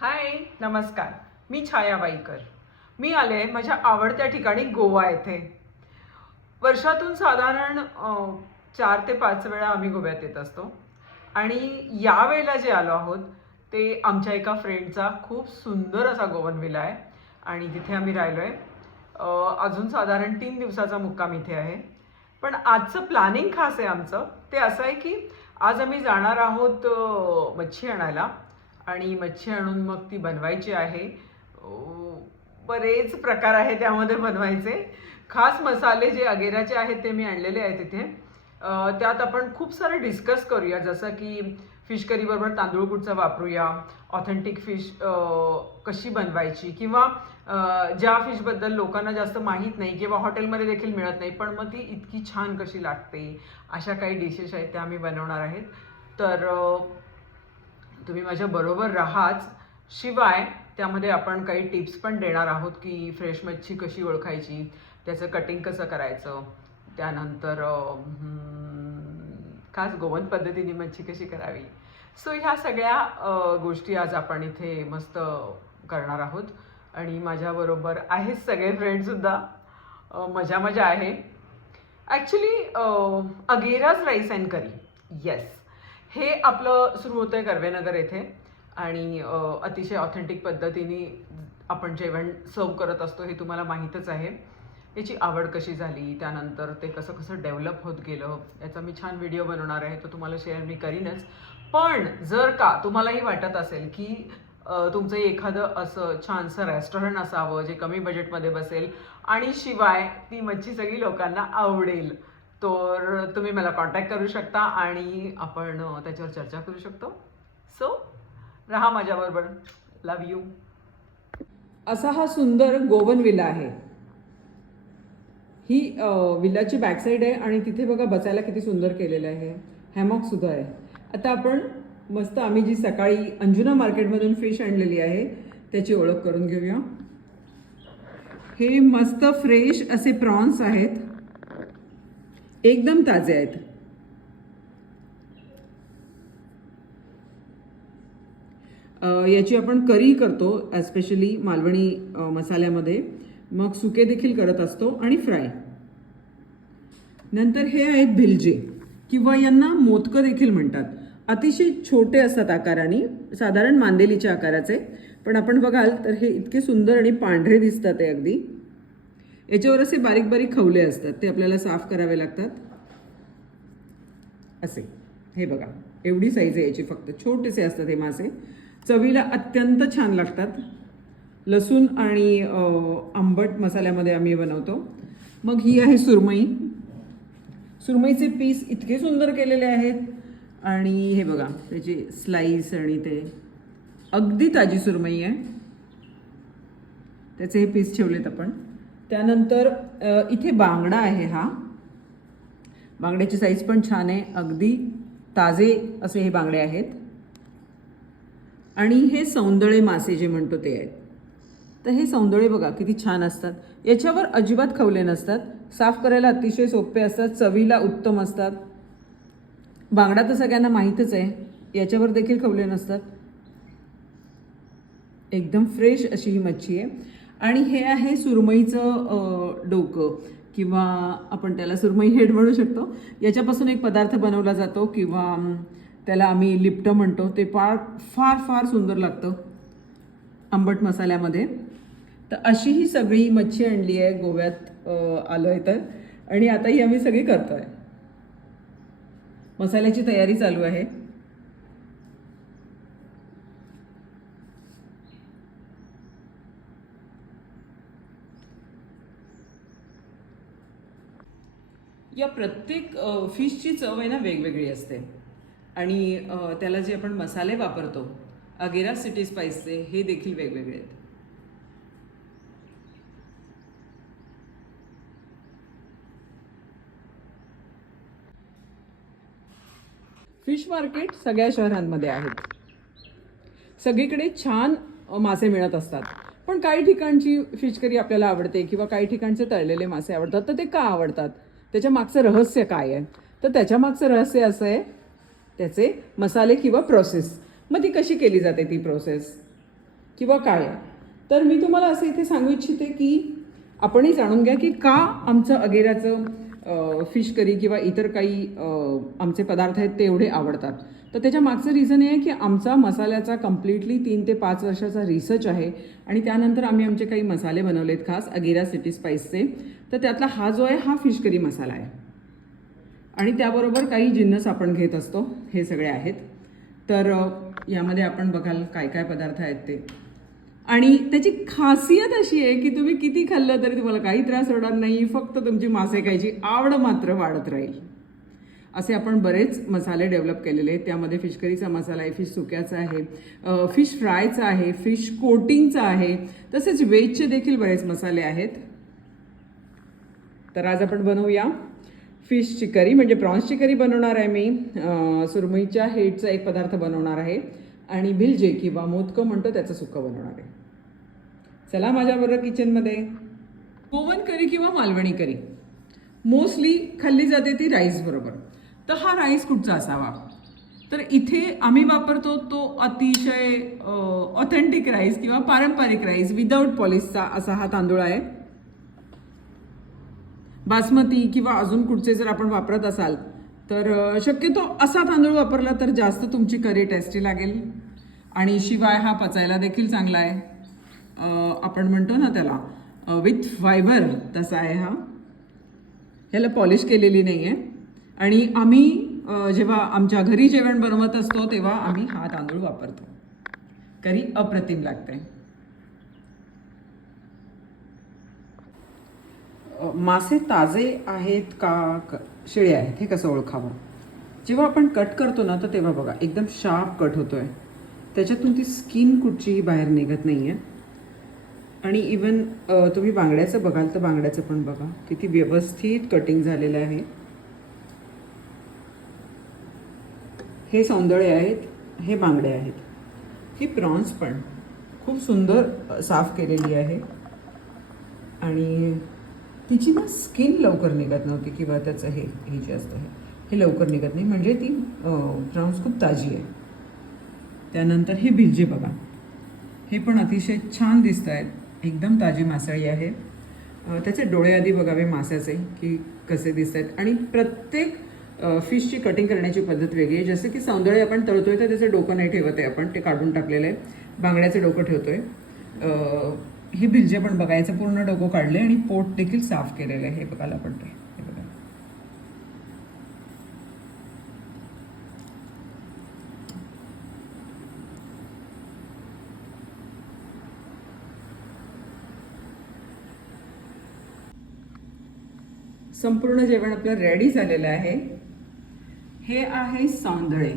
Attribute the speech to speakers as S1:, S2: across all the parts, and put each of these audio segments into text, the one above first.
S1: हाय नमस्कार. मी छाया वाईकर मी आले माझ्या आवडत्या ठिकाणी गोवा येथे. वर्षातून साधारण चार ते पाच वेळा आम्ही गोव्यात येत असतो. आणि यावेळेला जे आलो आहोत ते आमच्या एका फ्रेंडचा खूप सुंदर असा गोवन विला आहे. आणि तिथे आम्ही राहिलो आहे अजून साधारण तीन दिवसाचा मुक्काम इथे आहे. पण आजचं प्लॅनिंग खास आहे आमचं. ते असं आहे की आज आम्ही जाणार आहोत मच्छी आणायला. आणि मच्छी आणून मग ती बनवायची आहे. बरेच प्रकार आहे त्यामध्ये बनवायचे. खास मसाले जे अगेराचे आहेत ते मी आणलेले आहेत तिथे त्यात आपण खूप सारे डिस्कस करूया. जसं की फिश करीबरोबर तांदूळ कुठचा वापरूया. ऑथेंटिक फिश कशी बनवायची? किंवा ज्या फिशबद्दल लोकांना जास्त माहीत नाही किंवा हॉटेलमध्ये देखील मिळत नाही पण मग ती इतकी छान कशी लागते? अशा काही डिशेस आहेत त्या आम्ही बनवणार आहेत. तर तुम्ही माझ्या बरोबर राहाच. शिवाय त्यामध्ये आपण काही टिप्स पण देणार आहोत की फ्रेश मच्छी कशी ओळखायची त्याचं कटिंग कसं करायचं त्यानंतर खास गोवन पद्धतीने मच्छी कशी करावी. सो ह्या सगळ्या गोष्टी आज आपण इथे मस्त करणार आहोत. आणि माझ्याबरोबर आहेत सगळे फ्रेंडसुद्धा मजा मजा आहे. ॲक्च्युली अगेराज राईस अँड करी येस हे आपलं सुरू होतं आहे कर्वेनगर येथे. आणि अतिशय ऑथेंटिक पद्धतीने आपण जेवण सर्व करत असतो हे तुम्हाला माहीतच आहे. याची आवड कशी झाली? त्यानंतर ते कसं कसं डेव्हलप होत गेलं? याचा मी छान व्हिडिओ बनवणार आहे तो तुम्हाला शेअर मी करीनच. पण जर का तुम्हालाही वाटत असेल की तुमचं एखादं असं छानसं रेस्टॉरंट असावं जे कमी बजेटमध्ये बसेल आणि शिवाय ती मच्छी सगळी लोकांना आवडेल तर तुम्ही मला कॉन्टॅक्ट करू शकता आणि आपण त्याच्यावर चर्चा करू शकतो. सो राहा माझ्याबरोबर. लव यू असा हा सुंदर गोवन विला आहे. ही विलाची बॅकसाईड आहे आणि तिथे बघा बसायला किती सुंदर केलेलं आहे. हॅमॉक सुद्धा आहे. आता आपण मस्त आम्ही जी सकाळी अंजुना मार्केटमधून फिश आणलेली आहे त्याची ओळख करून घेऊया. हे मस्त फ्रेश असे प्रॉन्स आहेत. एकदम ताजे आहेत. याची आपण करी करतो स्पेशली मालवणी मसाल्यामध्ये. मग सुके देखील करत असतो आणि फ्राय नंतर हे आहेत भिलजे किंवा यांना मोदकं देखील म्हणतात. अतिशय छोटे असतात आकाराने साधारण मांदेलीच्या आकाराचे. पण आपण बघाल तर हे इतके सुंदर आणि पांढरे दिसतात ते अगदी. याच्यावर असे बारीक बारीक खवले असतात ते आपल्याला साफ करावे लागतात. असे. हे बघा एवढी साईज आहे याची फक्त. छोटेसे असतात हे मासे. चवीला अत्यंत छान लागतात. लसूण आणि आंबट मसाल्यामध्ये आम्ही बनवतो. मग ही आहे सुरमई. सुरमईचे पीस इतके सुंदर केलेले आहेत. आणि हे बघा त्याचे स्लाईस आणि ते. अगदी ताजी सुरमई आहे. त्याचे हे पीस ठेवलेत आपण. त्यानंतर इथे बांगडा आहे हा. बांगड्याची साईज पण छान आहे अगदी ताजे असे हे बांगडे आहेत. आणि हे सौंदळे मासे जे म्हणतो ते आहेत. तर हे सौंदळे बघा किती छान असतात. याच्यावर अजिबात खवले नसतात. साफ करायला अतिशय सोपे असतात. चवीला उत्तम असतात. बांगडा तर सगळ्यांना माहीतच आहे. याच्यावर देखील खवले नसतात. एकदम फ्रेश अशी ही मच्छी आहे. आणि हे आहे सुरमईचं डोकं किंवा आपण त्याला सुरमई हेड म्हणू शकतो. याच्यापासून एक पदार्थ बनवला जातो किंवा त्याला आम्ही लिप्ट म्हणतो. ते फार फार फार सुंदर लागतं आंबट मसाल्यामध्ये. तर अशी ही सगळी मच्छी आणली आहे गोव्यात आलो आहे तर. आणि आता ही आम्ही सगळी करतो आहे मसाल्याची तयारी चालू आहे. या प्रत्येक फिशची चव आहे ना वेगवेगळी असते. आणि त्याला जे आपण मसाले वापरतो अगेरा सिटी स्पाईसचे हे देखील वेगवेगळे आहेत. फिश मार्केट सगळ्या शहरांमध्ये आहेत सगळीकडे छान मासे मिळत असतात. पण काही ठिकाणची फिश करी आपल्याला आवडते किंवा काही ठिकाणचे तळलेले मासे आवडतात तर ते का आवडतात? त्याच्या मागचं रहस्य काय आहे? तर त्याच्या मागचं रहस्य असं आहे त्याचे मसाले किंवा प्रोसेस मग ती कशी केली जाते ती प्रोसेस किंवा काय? आहे तर मी तुम्हाला असं इथे सांगू इच्छिते की आपणही जाणून घ्या की का आमचं अगेराचं फिश करी किंवा इतर काही आमचे पदार्थ आहेत ते एवढे आवडतात. तर त्याच्या मागचं रिझन हे आहे की आमचा मसाल्याचा कम्प्लिटली तीन ते पाच वर्षाचा रिसर्च आहे आणि त्यानंतर आम्ही आमचे काही मसाले बनवलेत खास अगेरा सिटी स्पाईसचे तर त्यातला हा जो आहे हा फिश करी मसाला आहे. आणि त्याबरोबर काही जिन्नस आपण घेत असतो हे सगळे आहेत. तर यामध्ये आपण बघाल काय काय पदार्थ आहेत ते. आणि त्याची खासियत अशी आहे की तुम्ही किती खाल्लं तरी तुम्हाला काही त्रास होणार नाही फक्त तुमची मासे खायची आवड मात्र वाढत राहील. असे आपण बरेच मसाले डेव्हलप केलेले आहेत. त्यामध्ये फिश करीचा मसाला आहे फिश सुक्याचा आहे फिश फ्रायचा आहे फिश कोटिंगचा आहे. तसेच व्हेजचे देखील बरेच मसाले आहेत. तर आज आपण बनवूया फिशची करी. म्हणजे प्रॉन्सची करी बनवणार आहे मी. सुरमईच्या हेडचा एक पदार्थ बनवणार आहे. आणि भिलजे किंवा मोदकं म्हणतो त्याचं सुक्कं बनवणार आहे. चला माझ्याबरोबर किचनमध्ये गोवन करी किंवा मालवणी करी. मोस्टली खाल्ली जाते ती राईसबरोबर तर हा राईस कुठचा असावा? तर इथे आम्ही वापरतो तो अतिशय ऑथेंटिक राईस किंवा पारंपरिक राईस विदाऊट पॉलिशचा असा हा तांदूळ आहे. बासमती किंवा अजून कुठचे जर आपण वापरत असाल तर शक्यतो असा तांदूळ वापरला तर जास्त तुमची करी टेस्टी लागेल. आणि शिवाय हा पचायला देखील चांगला आहे. आपण म्हणतो ना त्याला विथ फायबर तसा आहे हा. ह्याला पॉलिश केलेली नाही आहे आणि आम्ही जेव्हा आमच्या घरी जेवण बनवत असतो तेव्हा आम्ही हा तांदूळ वापरतो. करी अप्रतिम लागते. मासे ताजे आहेत का क- शिळे आहेत? हे कसं ओळखावं? जेव्हा आपण कट करतो ना तर तेव्हा बघा एकदम शार्प कट होतो आहे त्याच्यातून ती स्किन कुठचीही बाहेर निघत नाही आहे आणि इवन तुम्ही बांगड्याचं बघाल तर बांगड्याचं पण बघा. किती व्यवस्थित कटिंग झालेलं आहे. हे सौंदर्य आहेत हे बांगडे आहेत. ही प्रॉन्स पण खूप सुंदर साफ केलेली आहे. आणि तिची ना स्किन लवकर निघत नव्हती किंवा त्याचं हे हे जे असतं हे हे लवकर निघत नाही. म्हणजे ती प्रॉन्स खूप ताजी आहे. त्यानंतर हे भिलजे बघा. हे पण अतिशय छान दिसत आहेत. एकदम ताजी मासळी आहे. त्याचे डोळे आधी बघावे मास्याचे की कसे दिसत आहेत. आणि प्रत्येक फिशची कटिंग करण्याची पद्धत वेगळी आहे. जसं की सौंदर्य आपण तळतोय तर त्याचं डोकं नाही ठेवत आहे आपण. ते काढून टाकलेलं आहे. बांगड्याचं डोकं ठेवतो आहे हे भिलजे पण बघायचं. पूर्ण डोकं काढले आणि पोट देखील साफ केलेलं आहे. हे बघायला पण हे बघा. संपूर्ण जेवण आपलं रेडी झालेलं आहे. हे आहे सौंदळे.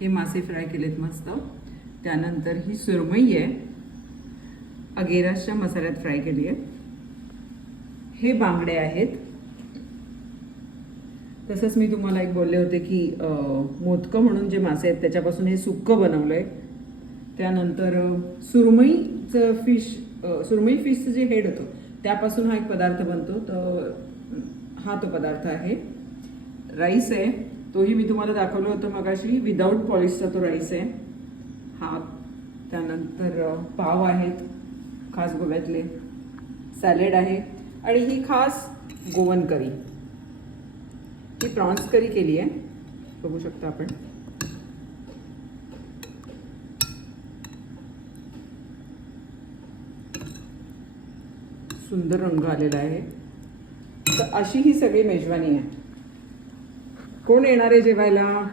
S1: हे मासे फ्राय केलेत मस्त. त्यानंतर ही सुरमई आहे. अगेराच्या मसाल्यात फ्राय केली आहे. हे बांगडे आहेत. तसंच मी तुम्हाला एक बोलले होते की मोदकं म्हणून जे मासे आहेत त्याच्यापासून हे सुक्कं बनवलं आहे त्यानंतर सुरमईचं फिश सुरमई फिशचं जे हेड होतं त्यापासून हा एक पदार्थ बनतो. तर हा तो पदार्थ आहे. राईस आहे. तोही मी तुम्हाला दाखवलं होतं मगाशी. विदाऊट पॉलिशचा तो राईस आहे. हा. त्यानंतर पाव आहेत. खास गोव्यातले सॅलेड आहे. आणि ही खास गोवन करी. ही प्रॉन्स करी केली आहे. बघू शकता आपण. सुंदर रंग आलेला आहे. तर अशी ही सगळी मेजवानी आहे. कोण येणार आहे जेवायला?